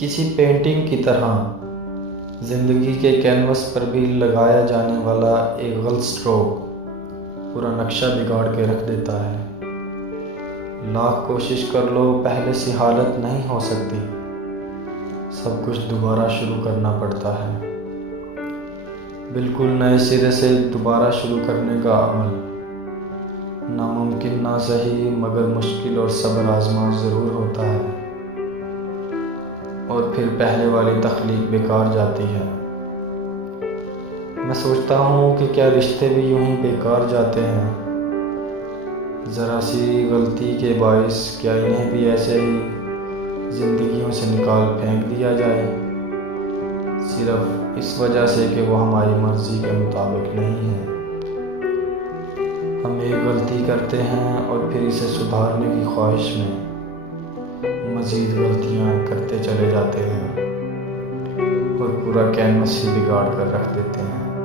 کسی پینٹنگ کی طرح زندگی کے کینوس پر بھی لگایا جانے والا ایک غلط اسٹروک پورا نقشہ بگاڑ کے رکھ دیتا ہے۔ لاکھ کوشش کر لو پہلے سی حالت نہیں ہو سکتی، سب کچھ دوبارہ شروع کرنا پڑتا ہے۔ بالکل نئے سرے سے دوبارہ شروع کرنے کا عمل ناممکن نہ صحیح مگر مشکل اور صبر آزما ضرور ہوتا ہے، اور پھر پہلے والی تخلیق بیکار جاتی ہے۔ میں سوچتا ہوں کہ کیا رشتے بھی یوں ہی بیکار جاتے ہیں؟ ذرا سی غلطی کے باعث کیا انہیں بھی ایسے ہی زندگیوں سے نکال پھینک دیا جائے، صرف اس وجہ سے کہ وہ ہماری مرضی کے مطابق نہیں ہے۔ ہم ایک غلطی کرتے ہیں اور پھر اسے سدھارنے کی خواہش میں مزید غلطیاں کرتے چلے جاتے ہیں اور پورا کینوس ہی بگاڑ کر رکھ دیتے ہیں۔